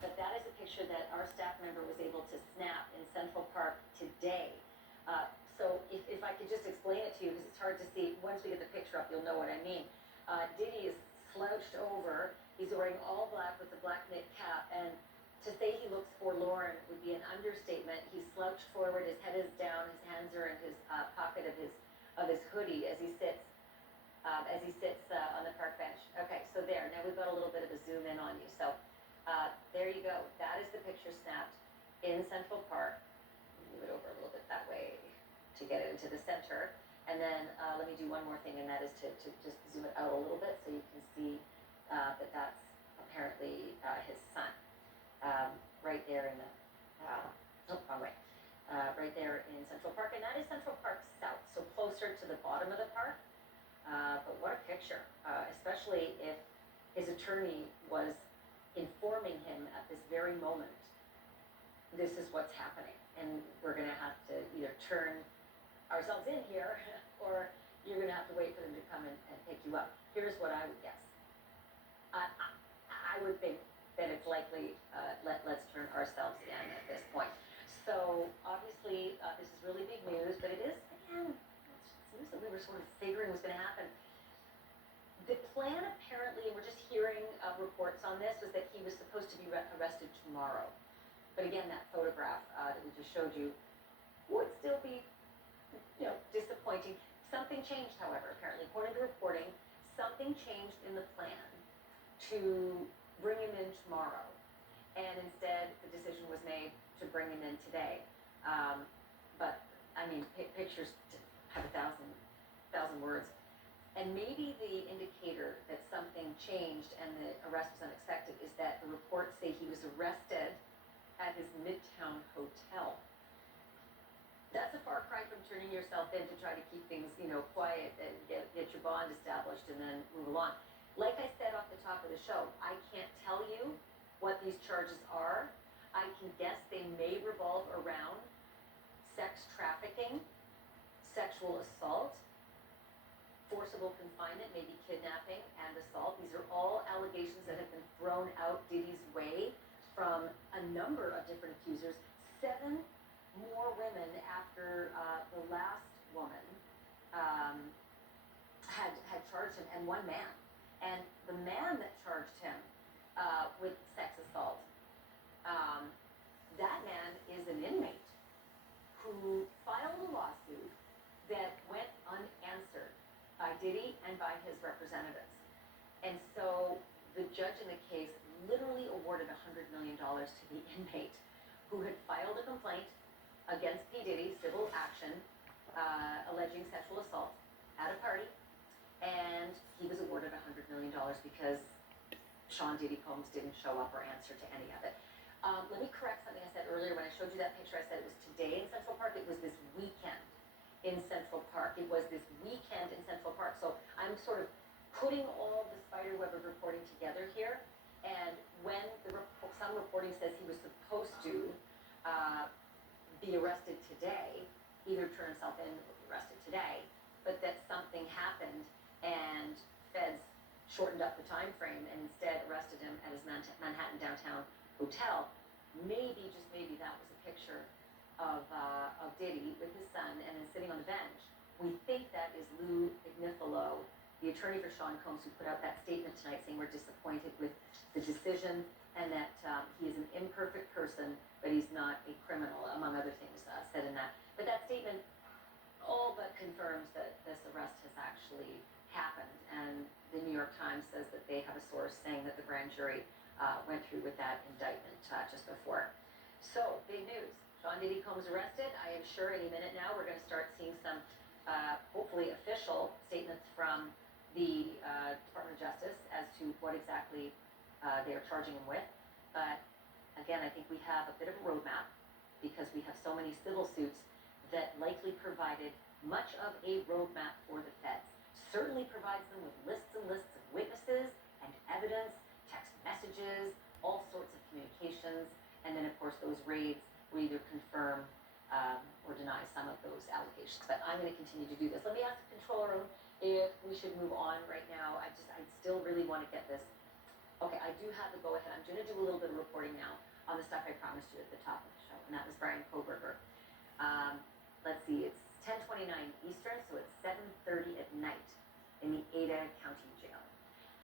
But that is a picture that our staff member was able to snap in Central Park today. So if I could just explain it to you, because it's hard to see. Once we get the picture up, you'll know what I mean. Diddy is slouched over. He's wearing all black with the black knit cap, and to say he looks forlorn would be an understatement. He's slouched forward, his head is down, his hands are in his pocket of his hoodie as he sits on the park bench. Okay, so there. Now we've got a little bit of a zoom in on you. So there you go. That is the picture snapped in Central Park. Move it over a little bit that way to get it into the center. And then let me do one more thing, and that is to just zoom it out a little bit so you can see that that's apparently his son. Right there in the, wrong way. Right there in Central Park, and that is Central Park South, so closer to the bottom of the park. But what a picture, especially if his attorney was informing him at this very moment, this is what's happening, and we're going to have to either turn ourselves in here, or you're going to have to wait for them to come and pick you up. Here's what I would guess. I would think that it's likely, let's turn ourselves in at this point. So obviously, this is really big news, but it is, again, it's news that we were sort of figuring was going to happen. The plan apparently, and we're just hearing reports on this, was that he was supposed to be arrested tomorrow. But again, that photograph that we just showed you would still be, disappointing. Something changed, however, apparently. According to reporting, something changed in the plan to bring him in tomorrow. And instead, the decision was made to bring him in today. But, I mean, pictures have a thousand words. And maybe the indicator that something changed and the arrest was unexpected is that the reports say he was arrested at his Midtown hotel. That's a far cry from turning yourself in to try to keep things, quiet and get your bond established and then move along. Like I said off the top of the show, I can't tell you what these charges are. I can guess they may revolve around sex trafficking, sexual assault, forcible confinement, maybe kidnapping and assault. These are all allegations that have been thrown out Diddy's way from a number of different accusers. 7 more women after the last woman had charged him, and 1 man. And the man that charged him with sex assault, that man is an inmate who filed a lawsuit that went unanswered by Diddy and by his representatives. And so the judge in the case literally awarded $100 million to the inmate who had filed a complaint against P. Diddy, civil action, alleging sexual assault at a party. And he was awarded $100 million because Sean Diddy Combs didn't show up or answer to any of it. Let me correct something I said earlier when I showed you that picture. I said it was today in Central Park. It was this weekend in Central Park. It was this weekend in Central Park. So I'm sort of putting all the spiderweb of reporting together here. And when some reporting says he was supposed to be arrested today, either turn himself in or be arrested today, but that something happened and feds shortened up the time frame and instead arrested him at his Manhattan downtown hotel. Maybe, just maybe, that was a picture of Diddy with his son and then sitting on the bench. We think that is Lou Ignifilo, the attorney for Sean Combs, who put out that statement tonight saying we're disappointed with the decision and that he is an imperfect person, but he's not a criminal, among other things said in that. But that statement all but confirms that this arrest has actually happened. And the New York Times says that they have a source saying that the grand jury went through with that indictment just before. So, big news. Sean Diddy Combs arrested. I am sure any minute now we're going to start seeing some hopefully official statements from the Department of Justice as to what exactly they are charging him with. But again, I think we have a bit of a roadmap because we have so many civil suits that likely provided much of a roadmap for the feds. Certainly provides them with lists and lists of witnesses and evidence, text messages, all sorts of communications, and then of course those raids will either confirm or deny some of those allegations. But I'm going to continue to do this. Let me ask the control room if we should move on right now. I still really want to get this. Okay, I do have the go-ahead. I'm going to do a little bit of reporting now. on the stuff I promised you at the top of the show, and that was Brian Koberger. Let's see, it's 10:29 Eastern, so it's